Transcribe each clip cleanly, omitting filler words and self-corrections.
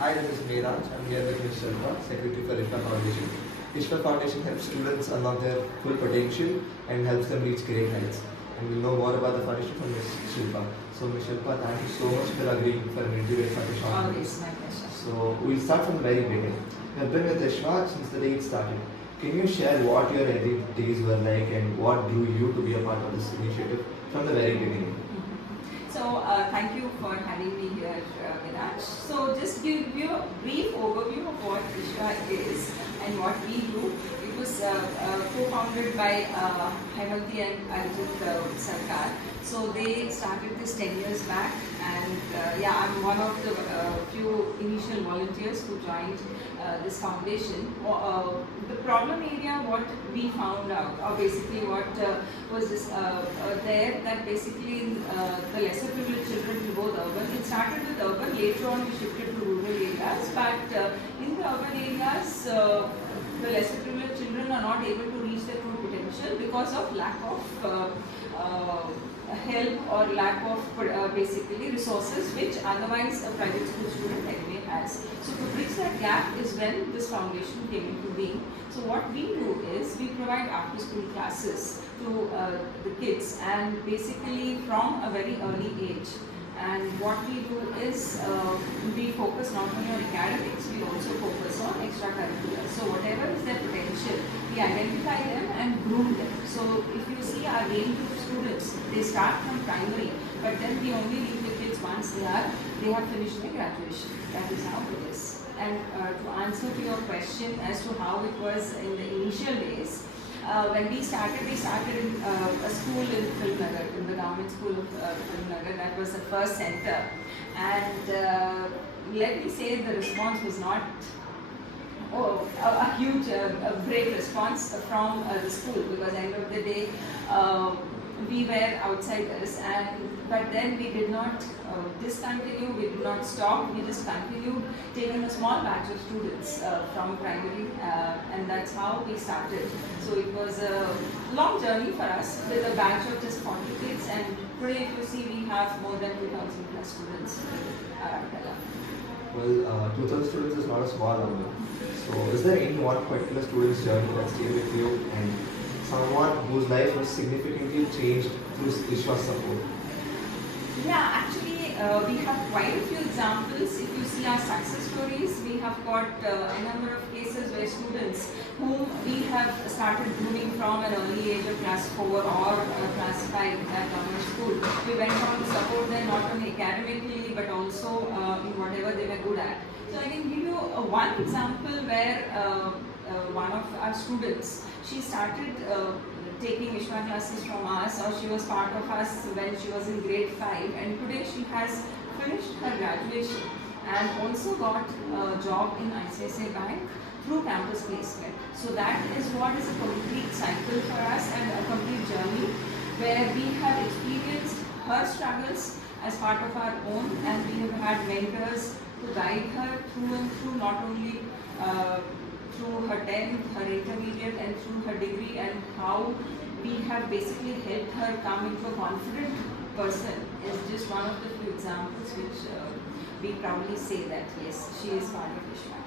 Hi, this is Medhansh. I'm here with Ms. Ishva, Secretary for Ishva Foundation. Ishva Foundation helps students unlock their full potential and helps them reach great heights. And we'll know more about the foundation from Ms. Shilpa. So, Ms. Shilpa, thank you so much for agreeing for an interview at such a short Always, my pleasure. So, we'll start from the very beginning. You have been with Ishva since the day it started. Can you share what your early days were like and what drew you to be a part of this initiative from the very beginning? So, thank you for having me here, Medhansh. So, just give you a brief overview of what Ishva is and what we do. It was co-founded by Hemanti and Arjun Sarkar. So, they started this 10 years back, and I'm one of the few initial volunteers who joined this foundation. The problem area, what we found out, or basically what was this, there, that basically the lesser privileged children in both urban, it started with urban, later on we shifted to rural areas, but in the urban areas, the lesser privileged children are not able to reach their full potential because of lack of help or lack of basically resources which otherwise a private school student anyway has. So to bridge that gap is when this foundation came into being. So what we do is we provide after school classes to the kids, and basically from a very early age. And what we do is we focus not only on academics, we also focus on extracurricular. So whatever is their potential, we identify them and groom them. So if you see our range of students, they start from primary, but then we only leave the kids once they have finished their graduation. That is how it is. And to answer to your question as to how it was in the initial days, when we started in a school in Filmnagar, in the government school of Filmnagar. That was the first center, and let me say the response was not a huge, a great response from the school, because end of the day we were outsiders, but then we did not discontinue, we did not stop, we just continued, taking a small batch of students from primary, and that's how we started. So it was a long journey for us with a batch of just 40 kids, and today if you see we have more than 2,000 plus students around Kerala. Well, 2,000 students is not a small number. So, is there any one particular student's journey that stayed with you and someone whose life was significantly changed through Ishwa's support? Yeah, actually, we have quite a few examples. If you see our success stories, we have got a number of cases where students whom we have started grooming from an early age of class 4 or class 5 at government school. We went on to support them not only academically but also in whatever they were good at. So I can give you one example where one of our students, she started taking Ishva classes from us, or she was part of us when she was in grade 5, and today she has finished her graduation and also got a job in ICICI Bank through campus placement. So that is what is a complete cycle for us and a complete journey where we have experienced her struggles as part of our own, and we have had mentors to guide her through and through, not only through her 10th, her intermediate and through her degree, and how we have basically helped her come into a confident person is just one of the few examples which we proudly say that yes, she is part of Ishva.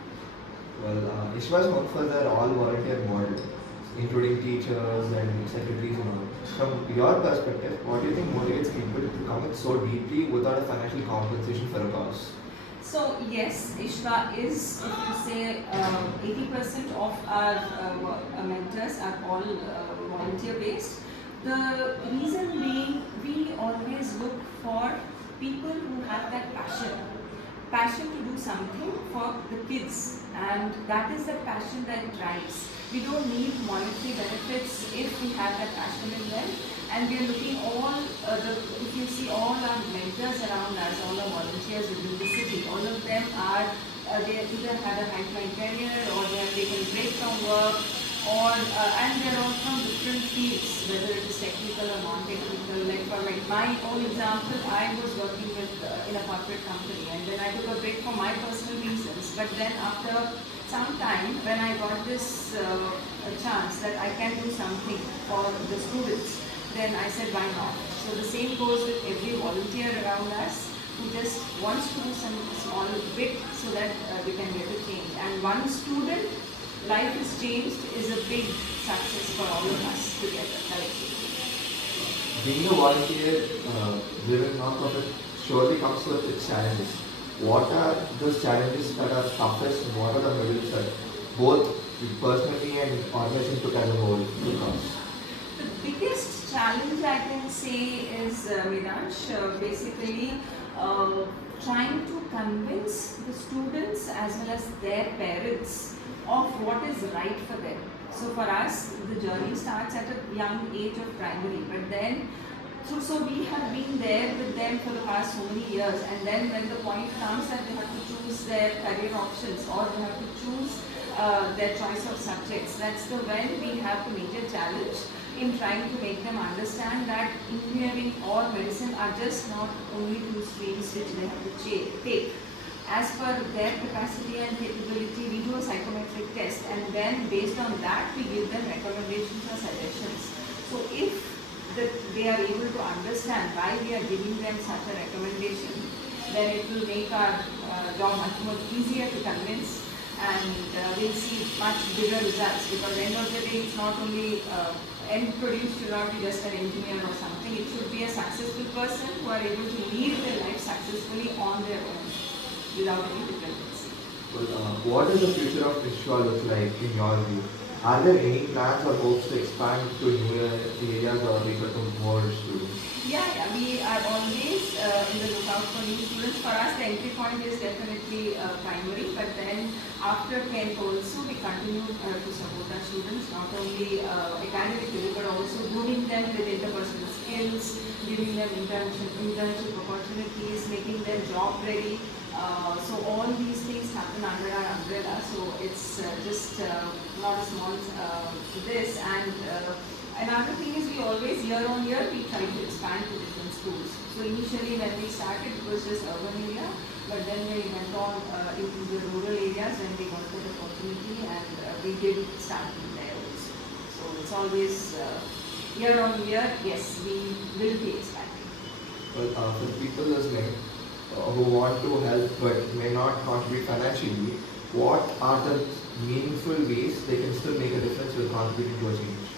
Well, Ishwa is known for their all-volunteer model, including teachers and secretaries and all. From your perspective, what do you think motivates people to commit so deeply without a financial compensation for a cause? So yes, Ishva is, if you say 80% of our mentors are all volunteer based. The reason being, we always look for people who have that passion to do something for the kids, and that is the passion that drives. We don't need monetary benefits if we have that passion in them. And we are looking if you see all our mentors around us, all our volunteers within the city, all of them are, they either had a high-flying career or they have taken a break from work, or and they're all from different fields, whether it is technical or non-technical. Like for my own example, I was working with in a corporate company, and then I took a break for my personal reasons. But then after some time, when I got this chance that I can do something for the students, then I said, why not? So the same goes with every volunteer around us. who just wants to do some small bit so that we can get a change. And one student life is changed is a big success for all of us together collectively. Being a volunteer, driven non-profit surely comes with its challenges. What are those challenges that are toughest and what are the hurdles that both personally and organization put as a whole to cross? The biggest challenge I can say is Medhansh, basically trying to convince the students as well as their parents of what is right for them. So for us, the journey starts at a young age of primary, but then so we have been there with them for the past so many years, and then when the point comes that they have to choose their career options or they have to choose their choice of subjects, that's the when we have the major challenge in trying to make them understand that engineering or medicine are just not only two streams which they have to take. As per their capacity and capability, we do a psychometric test, and then based on that we give them recommendations or suggestions. So if they are able to understand why we are giving them such a recommendation, then it will make our job much more easier to convince, and we'll see much bigger results, because end of the day it's not only end produce should not be just an engineer or something. It should be a successful person who are able to lead their life successfully on their own without any dependency. Well, what does the future of Ishwa look like in your view? Are there any plans or hopes to expand to new areas or recruit more students? Yeah, we are always in the lookout for new students. For us, the entry point is definitely primary, but then after 10th also, we continue to support our students, not only academically, but also grooming them with interpersonal skills, giving them internship opportunities, making them job ready. So all these things happen under our umbrella. So it's just not a small this. And another thing is we always year on year we try to expand to different schools. So initially when we started it was just urban area, but then we went on into the rural areas when we got that opportunity, and we did start from there also. So it's always year on year, yes, we will be expanding. Well, for the people listening who want to help but may not contribute financially, what are the meaningful ways they can still make a difference with contributing to a change?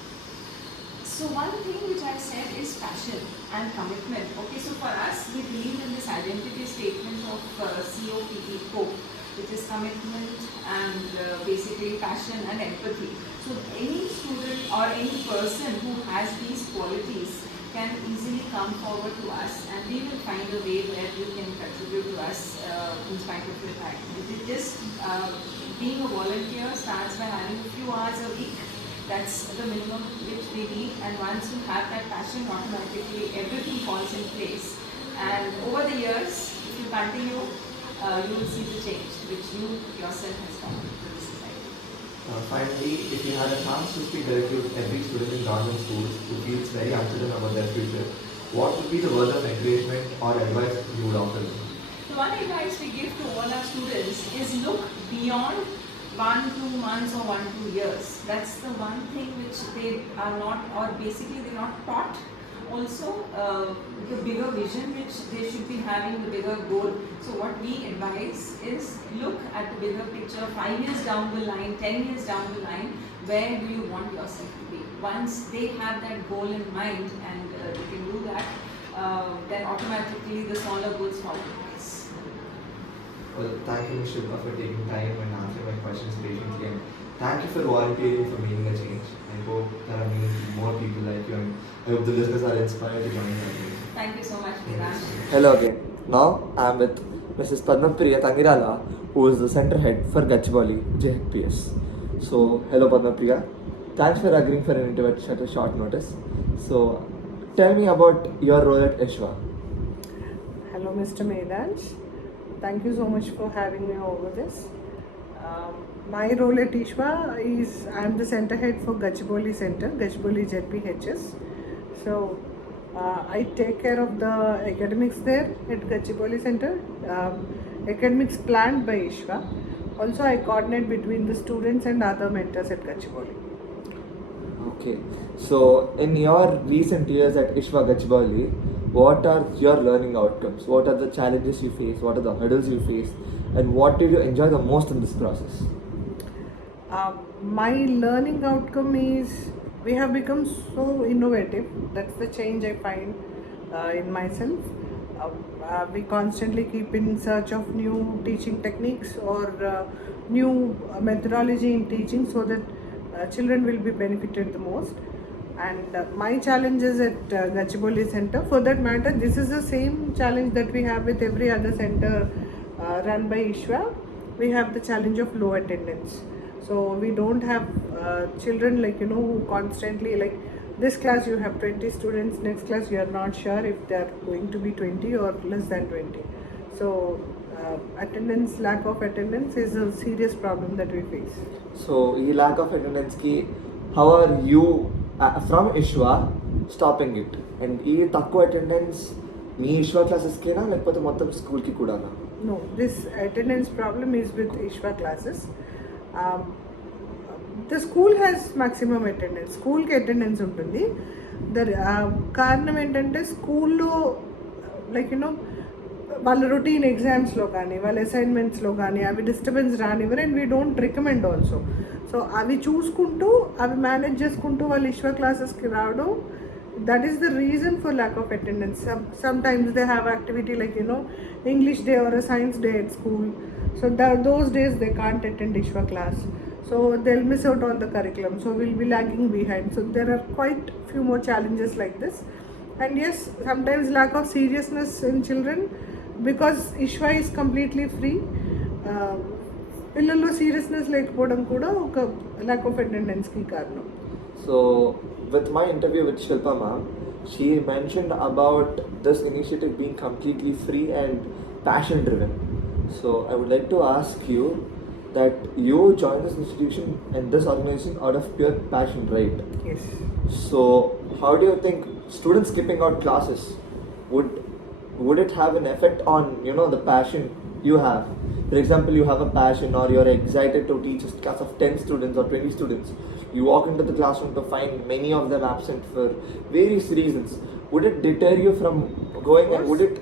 So one thing which I said is passion and commitment. Okay, so for us, we believe in this identity statement of COPE, which is commitment and basically passion and empathy. So any student or any person who has these qualities can easily come forward to us, and we will find a way where you can contribute to us in spite of your time. It is just being a volunteer starts by having a few hours a week. That's the minimum which we need, and once you have that passion, automatically everything falls in place. And over the years, if you continue, you will see the change which you yourself has done to the society. Finally, if you had a chance to speak directly with every student in government schools who feels very uncertain about their future, what would be the word of encouragement or advice you would offer them? The one advice we give to all our students is look beyond 1-2 months or 1-2 years. That's the one thing which they are not, or basically they're not taught. Also, the bigger vision which they should be having, the bigger goal. So what we advise is look at the bigger picture, 5 years down the line, 10 years down the line, where do you want yourself to be? Once they have that goal in mind and they can do that, then automatically the smaller goals fall into place. Well, thank you, Ms. Shilpa, for taking time and answering my questions patiently. And thank you for volunteering for making a change. I hope there are many more people like you, and I hope the listeners are inspired to join us. Thank you so much, Medhansh. Hello again. Now I am with Mrs. Tangirala, who is the center head for Gachibowli JHPS. So, hello Padmapriya. Thanks for agreeing for an interview at such a short notice. So, tell me about your role at Ishva. Hello, Mr. Medhansh. Thank you so much for having me over this. My role at Ishva is I am the center head for Gachibowli Center, Gachibowli ZPHS. So I take care of the academics there at Gachibowli Center, academics planned by Ishva. Also, I coordinate between the students and other mentors at Gachibowli. Okay. So, in your recent years at Ishva Gachibowli, what are your learning outcomes? What are the challenges you face? What are the hurdles you face? And what did you enjoy the most in this process? My learning outcome is we have become so innovative. That's the change I find in myself. We constantly keep in search of new teaching techniques or new methodology in teaching so that children will be benefited the most. And my challenges at Gachibowli Center, for that matter, this is the same challenge that we have with every other center run by Ishwa. We have the challenge of low attendance. So we don't have children who constantly this class you have 20 students, next class you are not sure if they are going to be 20 or less than 20. So attendance, lack of attendance is a serious problem that we face. So, this lack of attendance, how are you from Ishwa stopping it? And this takku attendance, me Ishwa classes ke na lekapothe mottham school ki kuda na? No, this attendance problem is with Ishwa classes. The school has maximum attendance. School ki attendance ఉంటుంది. కారణం ఏంటంటే స్కూల్లో వాళ్ళ routine ఎగ్జామ్స్లో కానీ వాళ్ళ అసైన్మెంట్స్లో కానీ అవి డిస్టర్బెన్స్ రానివ్వరు and we don't recommend also. So అవి చూసుకుంటూ అవి మేనేజ్ చేసుకుంటూ వాళ్ళు ఈశ్వ క్లాసెస్కి రావడం, that is the reason for lack of attendance. Sometimes they have activity English day or a science day at school. So those days they can't attend Ishwa class. So they'll miss out on the curriculum. So we'll be lagging behind. So there are quite few more challenges like this. And yes, sometimes lack of seriousness in children because Ishwa is completely free. పిల్లల్లో seriousness లేకపోవడం కూడా ఒక lack of అటెండెన్స్కి కారణం. So with my interview with Shilpa ma'am, she mentioned about this initiative being completely free and passion driven. So I would like to ask you that you joined this institution and this organization out of pure passion, right? Yes. So how do you think students skipping out classes would it have an effect on the passion you have? For example, you have a passion or you're excited to teach a class of 10 students or 20 students. You walk into the classroom to find many of them absent for various reasons. Would it deter you from going and would it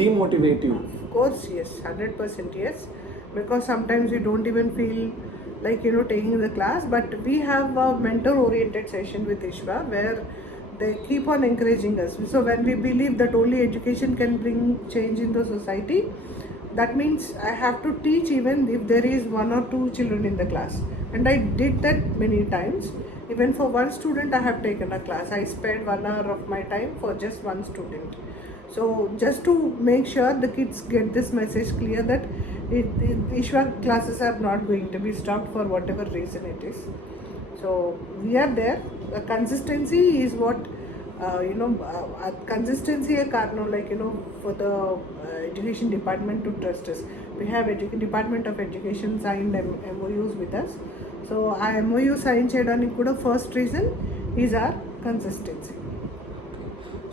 demotivate you? Of course, yes, 100% yes. Because sometimes we don't even feel like taking the class, but we have a mentor oriented session with Ishwa where they keep on encouraging us. So when we believe that only education can bring change in the society, that means I have to teach even if there is one or two children in the class. And I did that many times. Even for one student I have taken a class. I spent 1 hour of my time for just one student. So just to make sure the kids get this message clear that Ishwa classes are not going to be stopped for whatever reason it is. So we are there. The consistency is what consistency a karanam for the education department to trust us. We have Department of Education signed MOUs with us. So our MOU sign cheyadaniki kuda first reason is our consistency.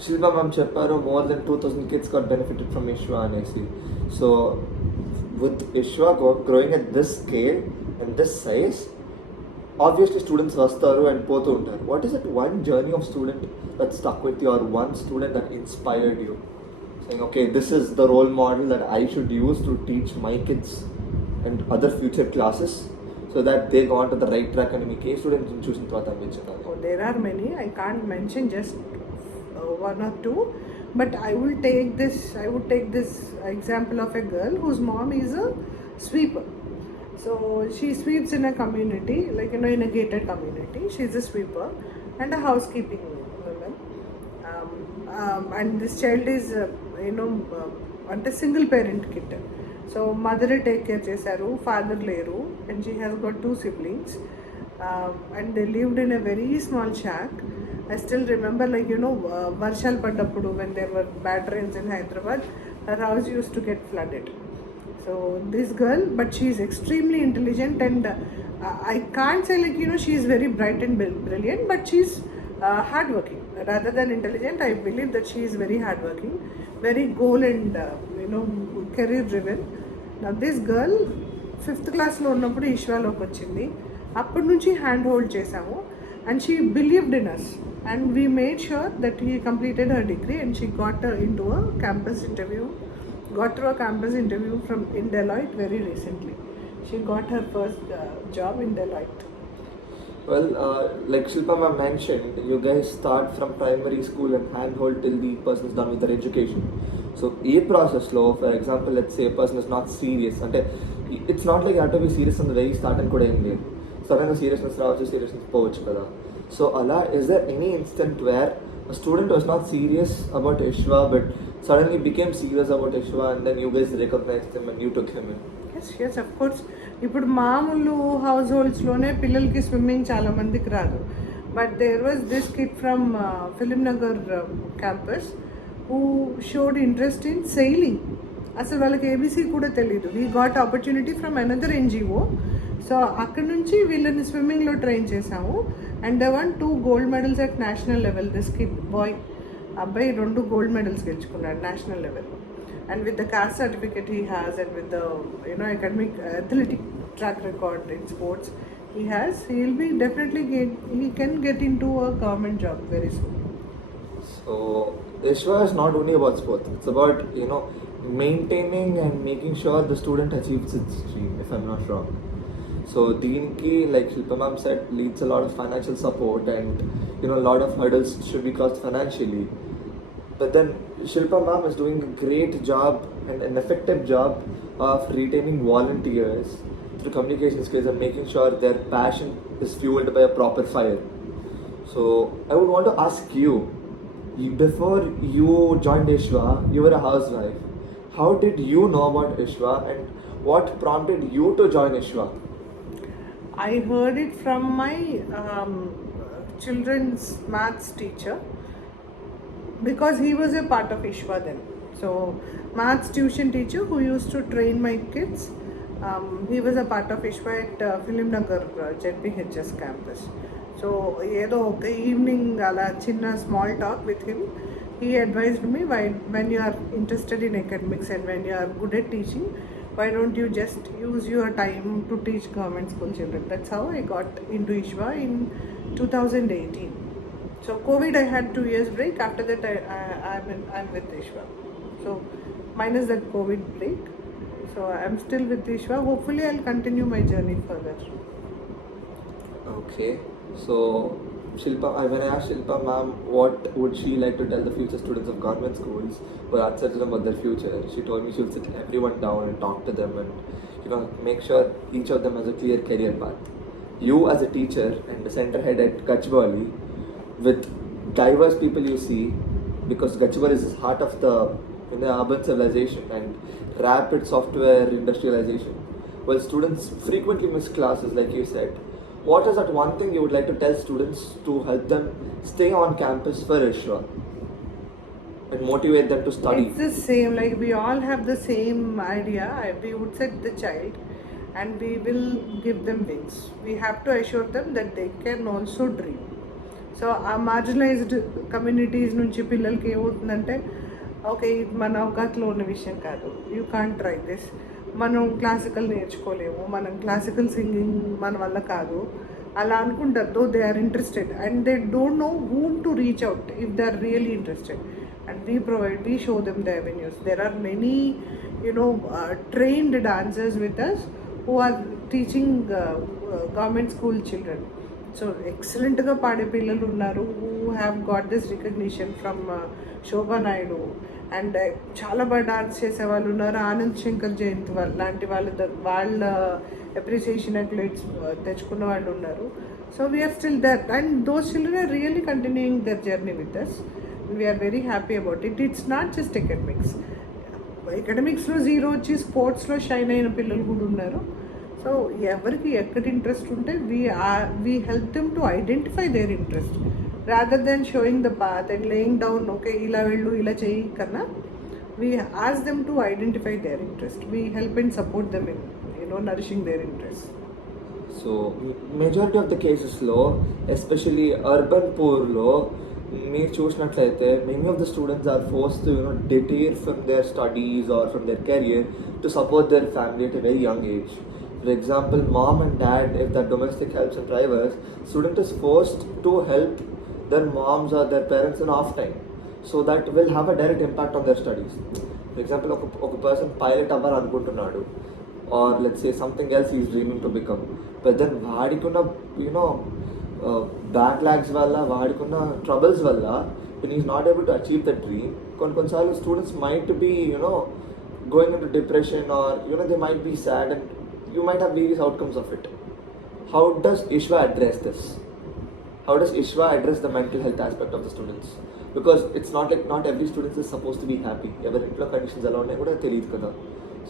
Shilpa ma'am chepparu more than 2,000 kids got benefited from Ishwa and I see. So with Ishwa growing at this scale and this size, obviously students vastaru and pothu untaru. What is that one journey of student that stuck with you or one student that inspired you? Saying, okay, this is the role model that I should use to teach my kids and other future classes so that they go on to the right track and make students choosing to Oh, there are many. I can't mention just one or two, but I would take this example of a girl whose mom is a sweeper. So she sweeps in a community, in a gated community. She's a sweeper and a housekeeping woman. And this child is a single parent kid. So mother take care chesaru, father leru, and she has got 2 siblings. And they lived in a very small shack. I still remember varshal paddappudu when there were bad rains in Hyderabad, her house used to get flooded. So this girl, but she is extremely intelligent and I can't say she is very bright and brilliant, but she's hardworking. Rather than intelligent, I believe that she is very hardworking, very goal and career driven. Now this girl 5th class లో ఉన్నప్పుడు ఈశ్వాలోకి వచ్చింది. అప్పటి నుంచి hand hold చేసాము and she believed in us. and we made sure that he completed her degree and she got into a campus interview, got through a campus interview in Deloitte very recently. She got her first job in Deloitte. Well, like Shilpa ma'am mentioned, you guys start from primary school and handhold till the person is done with their education. So, a process law, for example, let's say a person is not serious, and it's not like you have to be serious from the very start and kuda em suddenly seriousness raavachu, seriousness povachu kada. So, Allah, is there any instant where a student was not serious about Ishva but suddenly became serious about Ishva and then you guys recognized him and you took him in? Yes of course. ఇప్పుడు మామూలు house హోల్డ్స్లోనే పిల్లలకి swimming చాలా మందికి రాదు. But there was this kid from Film Nagar campus who showed interest in sailing. అసలు వాళ్ళకి ABC కూడా తెలీదు. We got opportunity from another NGO. So అక్కడ నుంచి వీళ్ళని స్విమ్మింగ్లో ట్రైన్ చేసాము. And they won 2 gold medals at national level. This kid boy, అబ్బాయి 2 gold medals గెలుచుకున్నాడు national level. And with the caste certificate he has, and with the academic athletic track record in sports he has, he can get into a government job very soon. So Ishva is not only about sports, it's about maintaining and making sure the student achieves its dream, if I'm not wrong. So Deenki, like Shilpa ma'am said, needs a lot of financial support and a lot of hurdles should be crossed financially. But then Shilpa ma'am is doing a great job and an effective job of retaining volunteers through communication skills and making sure their passion is fueled by a proper fire. So I would want to ask you, before you joined Ishva, you were a housewife. How did you know about Ishva and what prompted you to join Ishva? I heard it from my children's maths teacher, because he was a part of Ishva then. So maths tuition teacher who used to train my kids, he was a part of Ishva at Film Nagar ZPHS campus. So ఏదో ఒక evening అలా చిన్న small talk with him, he advised me, when you are interested in academics and when you are good at teaching, why don't you just use your time to teach government school children. That's how I got into Ishva in 2018. So COVID, I had 2 years break. After that, I'm with Ishva. So minus that COVID break, so I'm still with Ishva. Hopefully, I'll continue my journey further. Okay. So Shilpa, when I asked Shilpa ma'am what would she like to tell the future students of government schools who are uncertain about their future, she told me she'll sit everyone down and talk to them and make sure each of them has a clear career path. You as a teacher and the center head at Gachibowli, with diverse people you see, because Gachibowli is the heart of the urban civilization and rapid software industrialization. Well, students frequently miss classes, like you said. What is that one thing you would like to tell students to help them stay on campus for Ishva and motivate them to study? It's the same, like we all have the same idea. We would set the child and we will give them wings. We have to assure them that they can also dream. So ఆ marginalised communities నుంచి పిల్లలకి ఏమవుతుందంటే, okay ఇది మన అవకాశంలో ఉన్న విషయం కాదు, you can't try this, మనం క్లాసికల్ నేర్చుకోలేము, మనం క్లాసికల్ సింగింగ్ మన వల్ల కాదు అలా అనుకుంటారు. Though they are interested and they don't know whom to reach out if they are really interested. And we show them the avenues. There are many trained dancers with us who are teaching government school children. So ఎక్సలెంట్గా పాడే పిల్లలు ఉన్నారు who have got this recognition from Shobha Naidu. And చాలా బాగా dance చేసే వాళ్ళు ఉన్నారు, ఆనంద్ శంకర్ జయంత్ లాంటి వాళ్ళ అప్రిసియేషన్ అక్లైట్స్ తెచ్చుకున్న వాళ్ళు ఉన్నారు. So we're still that and those children are really continuing their journey with us. We're very happy about it. It's not just ఎకడమిక్స్లో జీరో వచ్చి స్పోర్ట్స్లో షైన్ అయిన పిల్లలు కూడా ఉన్నారు. సో ఎవరికి ఎక్కడ ఇంట్రెస్ట్ ఉంటే we help them to identify their interest rather than showing the path and laying down, okay ఇలా వెళ్ళు ఇలా చేయి కన్నా, we ask them to identify their interest. We help and support them in nourishing their interest. So majority of the cases లో, especially urban poor లో మీరు చూసినట్లయితే many of the students are forced to deter from their studies or from their career to support their family at a very young age. For example, mom and dad, if that domestic helps and drivers, student is forced to help their moms or their parents in off time. So that will have a direct impact on their studies. For example, a person pilot అవ్వాలనుకుంటున్నాడు, or let's say something else he's dreaming to become. But then వాడికున్న backlogs వల్ల, వాడికున్న troubles వల్ల, when he's not able to achieve the dream, కొన్నిసార్లు students might be going into depression, or they might be sad, and you might have various outcomes of it. How does Ishva address this? How does Ishva address the mental health aspect of the students? Because it's not like not every student is supposed to be happy. Every ఇంట్లో conditions ఎలా ఉన్నాయి కూడా తెలియదు కదా.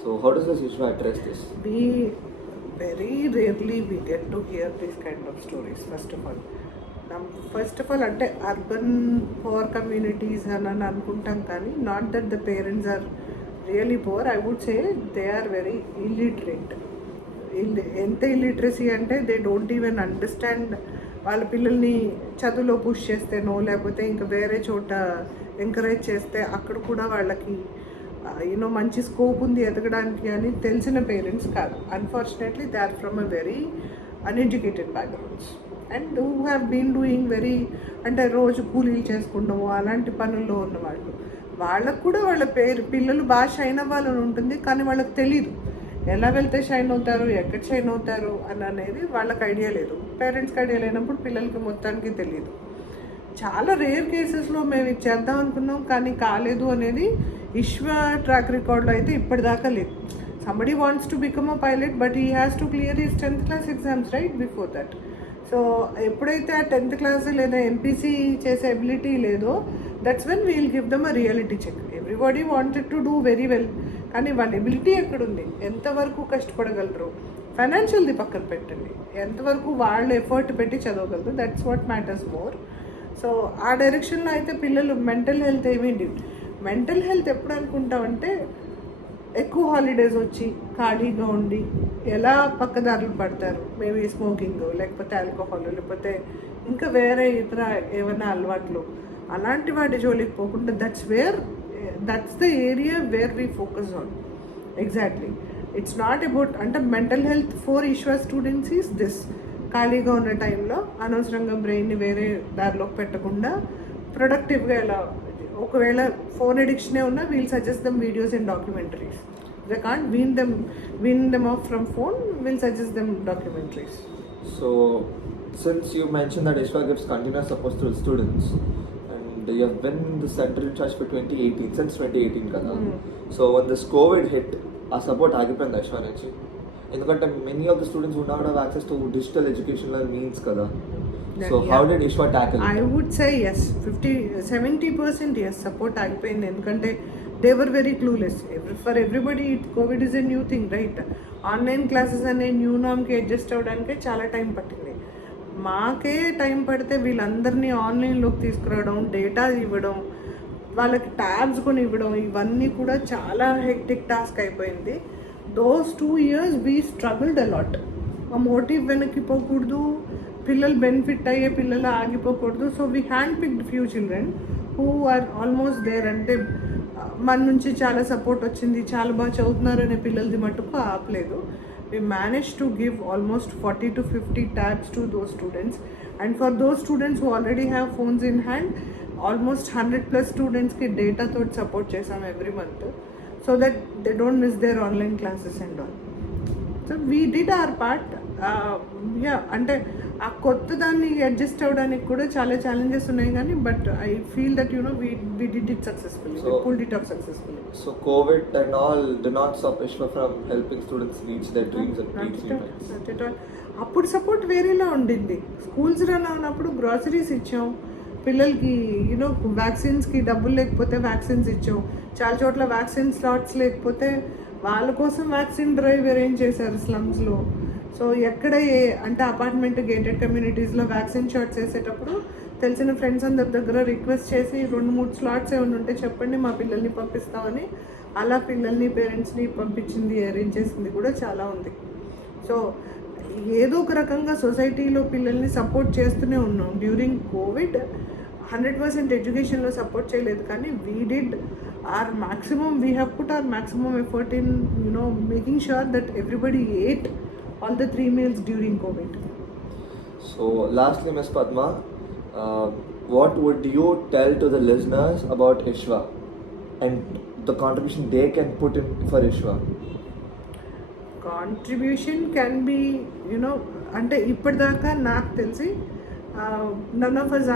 So how does Ishva address this? We very rarely we get to hear these kind of stories. First of all, అంటే urban poor communities అని అనుకుంటాం, కానీ not that the parents are really poor. I would say they are very illiterate. ఎంత illiteracy అంటే they don't even understand. వాళ్ళ పిల్లల్ని చదువులో push చేస్తేనో, లేకపోతే ఇంకా వేరే చోట ఎంకరేజ్ చేస్తే అక్కడ కూడా వాళ్ళకి మంచి స్కోప్ ఉంది ఎదగడానికి అని తెలిసిన పేరెంట్స్ కాదు. Unfortunately they are from a very uneducated backgrounds and who have been doing very, అంటే రోజు కూలీలు చేసుకుంటాము అలాంటి పనుల్లో ఉన్నవాళ్ళు. వాళ్ళకు కూడా వాళ్ళ పిల్లలు బాగా షైన్ అవ్వాలని ఉంటుంది, కానీ వాళ్ళకి తెలీదు ఎలా వెళ్తే షైన్ అవుతారు, ఎక్కడ షైన్ అవుతారు అనేది వాళ్ళకి ఐడియా లేదు. పేరెంట్స్కి ఐడియా లేనప్పుడు పిల్లలకి మొత్తానికి తెలియదు. చాలా రేర్ కేసెస్లో మేము ఇది చేద్దాం అనుకున్నాం కానీ కాలేదు అనేది ఇష్వ ట్రాక్ రికార్డ్లో అయితే ఇప్పటిదాకా లేదు. somebody wants to become a pilot but he has to clear his 10th class exams right before that. So ఎప్పుడైతే ఆ 10th క్లాస్ లేదా ఎంపీసీ చేసే ఎబిలిటీ లేదో, that's when we'll give them a reality check. Everybody wanted to do very well, కానీ వాళ్ళ ability ఎక్కడుంది, ఎంతవరకు కష్టపడగలరు, ఫైనాన్షియల్ది పక్కన పెట్టండి, ఎంతవరకు వాళ్ళు ఎఫర్ట్ పెట్టి చదవగలరు, that's what matters more. So ఆ డైరెక్షన్లో అయితే పిల్లలు మెంటల్ హెల్త్ ఏమేంటి, మెంటల్ హెల్త్ ఎప్పుడు అనుకుంటామంటే ఎక్కువ హాలిడేస్ వచ్చి ఖాళీగా ఉండి ఎలా పక్కదారులు పడతారు, మేబీ స్మోకింగ్, లేకపోతే ఆల్కహాల్, లేకపోతే ఇంకా వేరే ఇతర ఏమైనా అలవాట్లు, అలాంటి వాటి జోలికి పోకుండా that's the area where we focus on. Exactly, it's not about, అంటే mental health for Eshwar students is this. ఖాళీగా ఉన్న టైంలో అనవసరంగా బ్రెయిన్ని వేరే దారిలోకి పెట్టకుండా ప్రొడక్టివ్గా ఎలా, ఒకవేళ ఫోన్ అడిక్షనే ఉన్నా we'll suggest them videos and documentaries. They can't wean them off from phone, we'll suggest them documentaries. So since you mentioned that Ishva gives continuous support to students and you have been in the center in charge for 2018, since 2018 kada. So when this COVID hit, ఆ support ఆగిపోయింది Ishva నుంచి, ఎందుకంటే many of the students would not have access to digital educational means kada. So how did Ishva tackle it? I would say yes, 70% yes, support ఆగిపోయింది. ఎందుకంటే they were very clueless. For everybody COVID is a new thing, right? Online classes అనే new నామ్కి adjust అవ్వడానికే చాలా time పట్టింది. మాకే time పడితే వీళ్ళందరినీ ఆన్లైన్లోకి తీసుకురావడం, డేటా ఇవ్వడం, వాళ్ళకి ట్యాబ్స్ కొని ఇవ్వడం, ఇవన్నీ కూడా చాలా హెక్టిక్ టాస్క్ అయిపోయింది. those 2 years we struggled a lot. ఆ మోటివ్ వెనక్కి పోకూడదు, పిల్లలు బెనిఫిట్ అయ్యే పిల్లలు ఆగిపోకూడదు. So we hand picked few children who are almost there, అంటే మన నుంచి చాలా సపోర్ట్ వచ్చింది, చాలా బాగా చదువుతున్నారు అనే పిల్లలది మటుకు ఆపలేదు. we managed to give almost 40 to 50 tabs to those students, and for those students who already have phones in hand, almost 100+ students ki data tho support chesam every month, so that they don't miss their online classes and all. So we did our part. అంటే ఆ కొత్త దాన్ని adjust అవ్వడానికి కూడా చాలా challenges ఉన్నాయి, కానీ but I feel that we did it successfully. We pulled it off successfully. So COVID and all did not stop Ishva from helping students reach their dreams and dreams. అప్పుడు support వేరేలా ఉండింది. Schools run అవునప్పుడు groceries ఇచ్చాం పిల్లలకి, వ్యాక్సిన్స్కి డబ్బులు లేకపోతే vaccines ఇచ్చాం. చాలా చోట్ల వ్యాక్సిన్ స్లాట్స్ లేకపోతే వాళ్ళ కోసం వ్యాక్సిన్ డ్రైవ్ అరేంజ్ చేశారు స్లమ్స్లో. సో ఎక్కడ అంటే అపార్ట్మెంట్ గేటెడ్ కమ్యూనిటీస్లో వ్యాక్సిన్ షాట్స్ వేసేటప్పుడు తెలిసిన ఫ్రెండ్స్ అందరి దగ్గర రిక్వెస్ట్ చేసి 2-3 స్లాట్స్ ఏమైనా ఉంటే చెప్పండి, మా పిల్లల్ని పంపిస్తామని అలా పిల్లల్ని పేరెంట్స్ని పంపించింది, అరేంజ్ చేసింది కూడా చాలా ఉంది. సో ఏదో ఒక రకంగా సొసైటీలో పిల్లల్ని సపోర్ట్ చేస్తూనే ఉన్నాం. డ్యూరింగ్ కోవిడ్ 100% ఎడ్యుకేషన్లో సపోర్ట్ చేయలేదు, కానీ we did our maximum. We have put our maximum effort in making sure that everybody ate all the 3 meals during COVID. So lastly, Ms. Padma, what would you tell to the listeners about Ishva and the contribution they can put in for Ishva? Contribution can be, అంటే ఇప్పటిదాకా నాకు తెలిసి none of us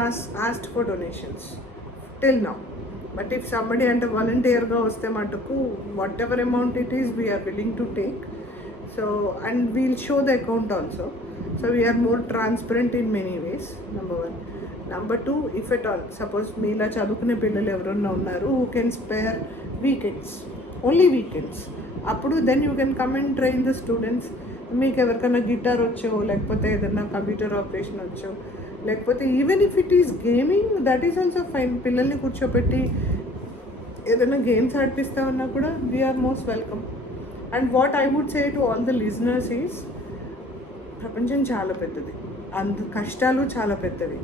asked for donations till now. But if somebody అంటే వాలంటీర్గా వస్తే మటుకు whatever amount it is we're willing to take. So and we'll show the account also. So we're more transparent in many ways, number 1. Number 2, if at all suppose మీలా చదువుకునే పిల్లలు ఎవరన్నా ఉన్నారు who can spare weekends, only weekends, అప్పుడు then you can come and train the students. మీకు ఎవరికైనా guitar వచ్చో, లేకపోతే ఏదైనా కంప్యూటర్ ఆపరేషన్ వచ్చో, లేకపోతే even if it is gaming, that is also fine. పిల్లల్ని కూర్చోబెట్టి ఏదైనా గేమ్స్ ఆడిపిస్తామన్నా కూడా we are most welcome. And what I would say to all the listeners is, ప్రపంచం చాలా పెద్దది, కష్టాలు చాలా పెద్దవి,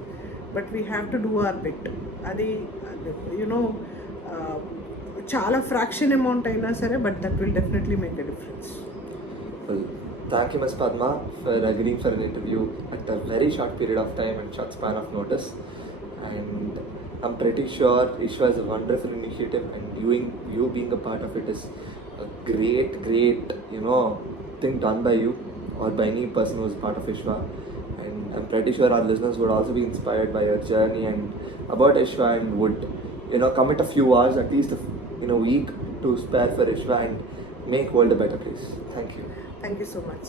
but we have to do our bit. అది యునో చాలా ఫ్రాక్షన్ అమౌంట్ అయినా సరే, but that will definitely make a difference. Well, thank you, Ms. Padma, for agreeing for an interview at a very short period of time and short span of notice. And I'm pretty sure Ishva is a wonderful initiative, and you being a part of it is a great thing done by you or by any person who is part of Ishva. And I'm pretty sure our listeners would also be inspired by your journey and about Ishva, and would commit a few hours, at least in a week, to spare for Ishva and make world a better place. Thank you. Thank you so much.